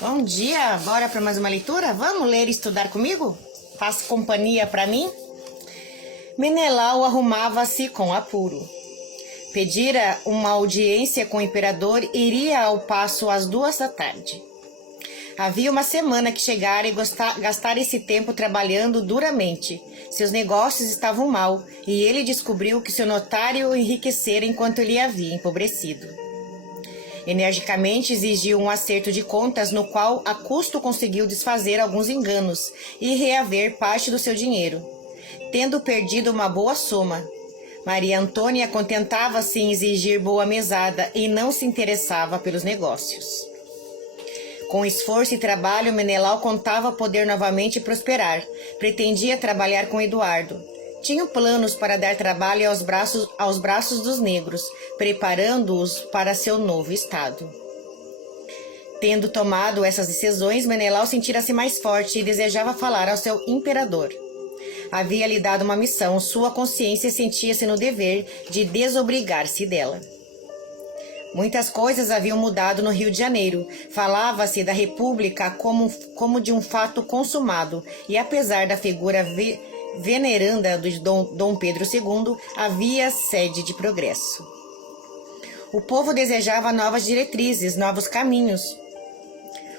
Bom dia, bora para mais uma leitura? Vamos ler e estudar comigo? Faz companhia para mim? Menelau arrumava-se com apuro. Pedira uma audiência com o imperador e iria ao paço às 2 da tarde. Havia uma semana que chegara e gastara esse tempo trabalhando duramente. Seus negócios estavam mal e ele descobriu que seu notário enriquecera enquanto ele havia empobrecido. Energicamente exigiu um acerto de contas no qual a custo conseguiu desfazer alguns enganos e reaver parte do seu dinheiro, tendo perdido uma boa soma. Maria Antônia contentava-se em exigir boa mesada e não se interessava pelos negócios. Com esforço e trabalho, Menelau contava poder novamente prosperar. Pretendia trabalhar com Eduardo. Tinha planos para dar trabalho aos braços dos negros, preparando-os para seu novo estado. Tendo tomado essas decisões, Menelau sentira-se mais forte e desejava falar ao seu imperador. Havia-lhe dado uma missão, sua consciência sentia-se no dever de desobrigar-se dela. Muitas coisas haviam mudado no Rio de Janeiro. Falava-se da República como de um fato consumado, e apesar da figura veneranda de Dom Pedro II, havia sede de progresso. O povo desejava novas diretrizes, novos caminhos.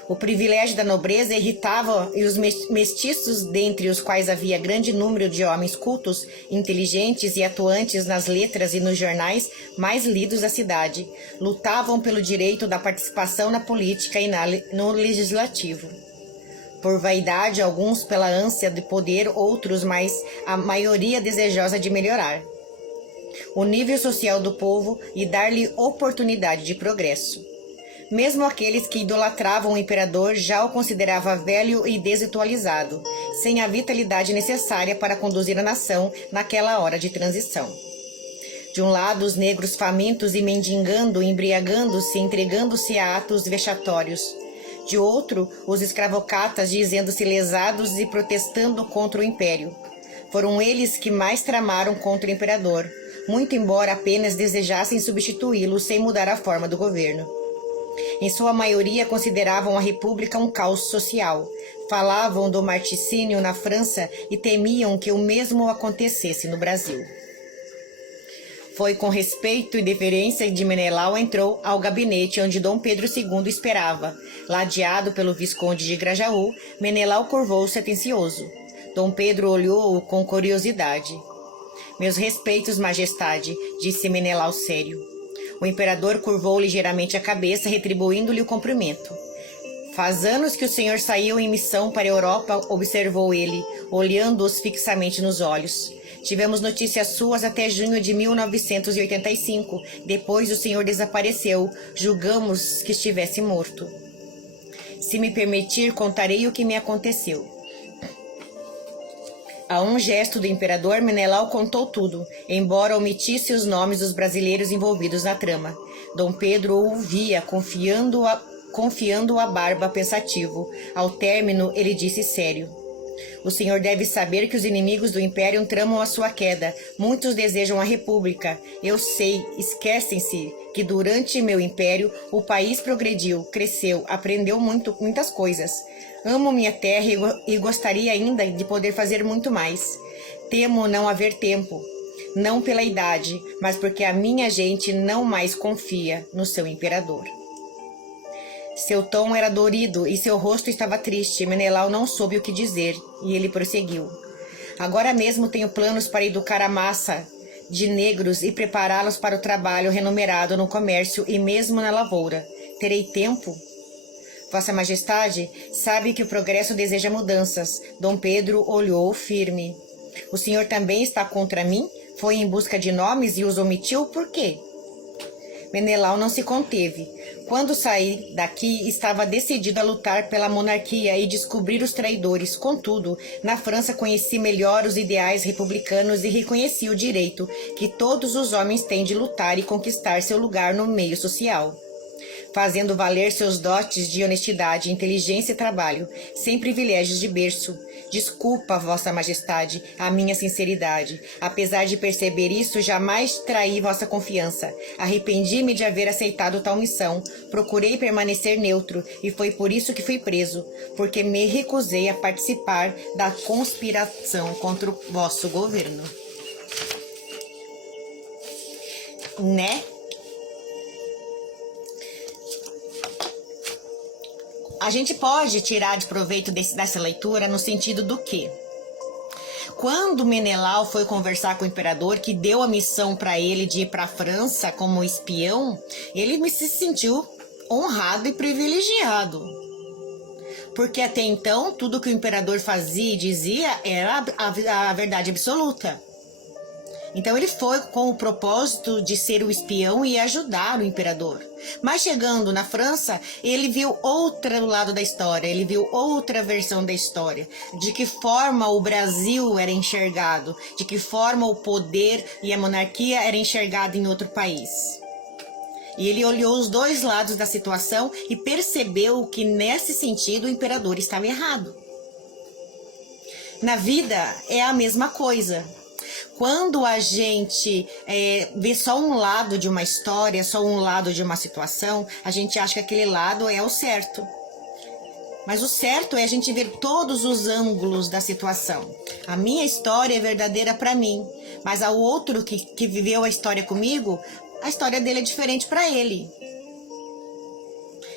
O privilégio da nobreza irritava e os mestiços, dentre os quais havia grande número de homens cultos, inteligentes e atuantes nas letras e nos jornais mais lidos da cidade, lutavam pelo direito da participação na política e no legislativo. Por vaidade, alguns pela ânsia de poder, outros, mas a maioria desejosa de melhorar o nível social do povo e dar-lhe oportunidade de progresso. Mesmo aqueles que idolatravam o imperador já o consideravam velho e desatualizado, sem a vitalidade necessária para conduzir a nação naquela hora de transição. De um lado, os negros famintos e mendigando, embriagando-se, entregando-se a atos vexatórios. De outro, os escravocatas dizendo-se lesados e protestando contra o império. Foram eles que mais tramaram contra o imperador, muito embora apenas desejassem substituí-lo sem mudar a forma do governo. Em sua maioria consideravam a República um caos social, falavam do marticínio na França e temiam que o mesmo acontecesse no Brasil. Foi com respeito e deferência que Menelau entrou ao gabinete onde Dom Pedro II esperava. Ladeado pelo Visconde de Grajaú, Menelau curvou-se atencioso. Dom Pedro olhou-o com curiosidade. "Meus respeitos, majestade", disse Menelau sério. O imperador curvou ligeiramente a cabeça, retribuindo-lhe o cumprimento. "Faz anos que o senhor saiu em missão para a Europa", observou ele, olhando-os fixamente nos olhos. "Tivemos notícias suas até junho de 1985. Depois o senhor desapareceu. Julgamos que estivesse morto. Se me permitir, contarei o que me aconteceu." A um gesto do imperador, Menelau contou tudo, embora omitisse os nomes dos brasileiros envolvidos na trama. Dom Pedro o ouvia, confiando a barba pensativo. Ao término, ele disse sério: "O senhor deve saber que os inimigos do império tramam a sua queda. Muitos desejam a república. Eu sei, esquecem-se que durante meu império o país progrediu, cresceu, aprendeu muitas coisas. Amo minha terra e gostaria ainda de poder fazer muito mais. Temo não haver tempo, não pela idade, mas porque a minha gente não mais confia no seu imperador." Seu tom era dorido e seu rosto estava triste. Menelau não soube o que dizer, e ele prosseguiu: "Agora mesmo tenho planos para educar a massa de negros e prepará-los para o trabalho remunerado no comércio e mesmo na lavoura. Terei tempo? Vossa Majestade sabe que o progresso deseja mudanças." Dom Pedro olhou firme. "O senhor também está contra mim? Foi em busca de nomes e os omitiu? Por quê?" Menelau não se conteve. "Quando saí daqui, estava decidido a lutar pela monarquia e descobrir os traidores. Contudo, na França conheci melhor os ideais republicanos e reconheci o direito que todos os homens têm de lutar e conquistar seu lugar no meio social. fazendo valer seus dotes de honestidade, inteligência e trabalho, sem privilégios de berço. Desculpa, Vossa Majestade, a minha sinceridade. Apesar de perceber isso, jamais traí vossa confiança. Arrependi-me de haver aceitado tal missão. Procurei permanecer neutro, e foi por isso que fui preso, porque me recusei a participar da conspiração contra o vosso governo. Né? A gente pode tirar de proveito dessa leitura no sentido do que? Quando Menelau foi conversar com o imperador, que deu a missão para ele de ir para a França como espião, ele se sentiu honrado e privilegiado. Porque até então, tudo que o imperador fazia e dizia era a verdade absoluta. Então ele foi com o propósito de ser o espião e ajudar o imperador. Mas chegando na França, ele viu outro lado da história, ele viu outra versão da história, de que forma o Brasil era enxergado, de que forma o poder e a monarquia era enxergado em outro país. E ele olhou os dois lados da situação e percebeu que nesse sentido o imperador estava errado. Na vida é a mesma coisa. Quando a gente vê só um lado de uma história, só um lado de uma situação, a gente acha que aquele lado é o certo. Mas o certo é a gente ver todos os ângulos da situação. A minha história é verdadeira para mim, mas ao outro que viveu a história comigo, a história dele é diferente para ele.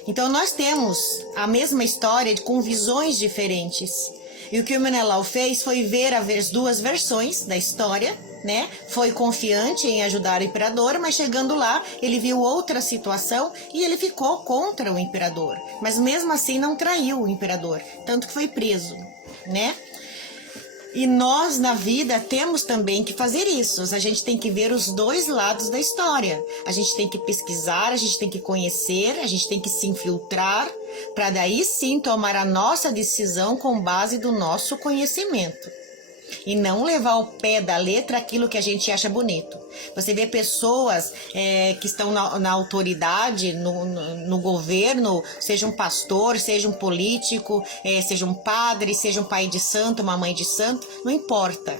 Então nós temos a mesma história com visões diferentes. E o que o Menelau fez foi ver as duas versões da história, né? Foi confiante em ajudar o imperador, mas chegando lá, ele viu outra situação e ele ficou contra o imperador. Mas mesmo assim não traiu o imperador, tanto que foi preso, né? E nós, na vida, temos também que fazer isso. A gente tem que ver os dois lados da história. A gente tem que pesquisar, a gente tem que conhecer, a gente tem que se infiltrar, para daí sim tomar a nossa decisão com base do nosso conhecimento. E não levar ao pé da letra aquilo que a gente acha bonito. Você vê pessoas que estão na autoridade, no governo, seja um pastor, seja um político, seja um padre, seja um pai de santo, uma mãe de santo, não importa.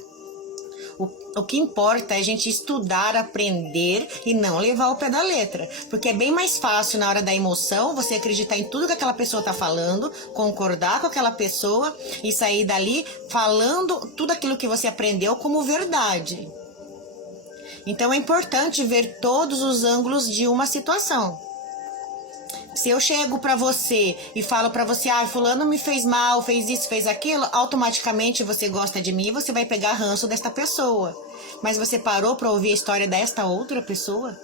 O que importa é a gente estudar, aprender e não levar ao pé da letra. Porque é bem mais fácil na hora da emoção você acreditar em tudo que aquela pessoa está falando, concordar com aquela pessoa e sair dali falando tudo aquilo que você aprendeu como verdade. Então é importante ver todos os ângulos de uma situação. Se eu chego para você e falo para você, fulano me fez mal, fez isso, fez aquilo, automaticamente você gosta de mim e você vai pegar ranço desta pessoa. Mas você parou para ouvir a história desta outra pessoa?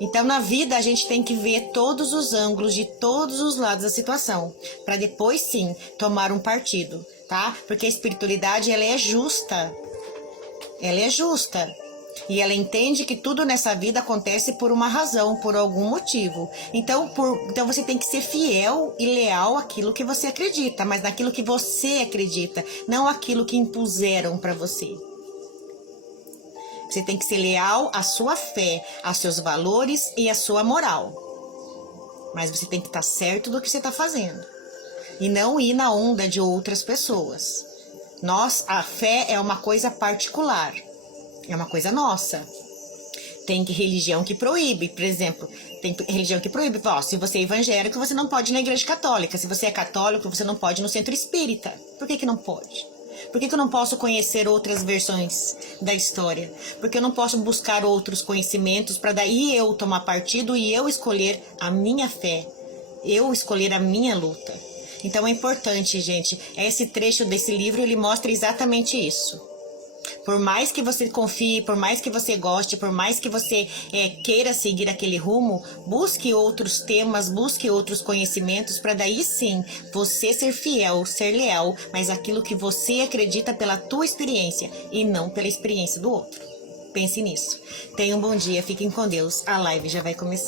Então, na vida, a gente tem que ver todos os ângulos de todos os lados da situação, para depois, sim, tomar um partido, tá? Porque a espiritualidade, ela é justa. Ela é justa. E ela entende que tudo nessa vida acontece por uma razão, por algum motivo. Então você tem que ser fiel e leal àquilo que você acredita, mas naquilo que você acredita, não aquilo que impuseram para você. Você tem que ser leal à sua fé, aos seus valores e à sua moral. Mas você tem que estar certo do que você está fazendo. E não ir na onda de outras pessoas. A fé é uma coisa particular. É uma coisa nossa. Tem religião que proíbe, por exemplo, tem religião que proíbe. Se você é evangélico, você não pode ir na igreja católica. Se você é católico, você não pode ir no centro espírita. Por que não pode? Por que eu não posso conhecer outras versões da história? Porque eu não posso buscar outros conhecimentos para daí eu tomar partido e eu escolher a minha fé, eu escolher a minha luta. Então é importante, gente, esse trecho desse livro, ele mostra exatamente isso. Por mais que você confie, por mais que você goste, por mais que você queira seguir aquele rumo, busque outros temas, busque outros conhecimentos, para daí sim, você ser fiel, ser leal, mas aquilo que você acredita pela tua experiência e não pela experiência do outro. Pense nisso. Tenham um bom dia, fiquem com Deus. A live já vai começar.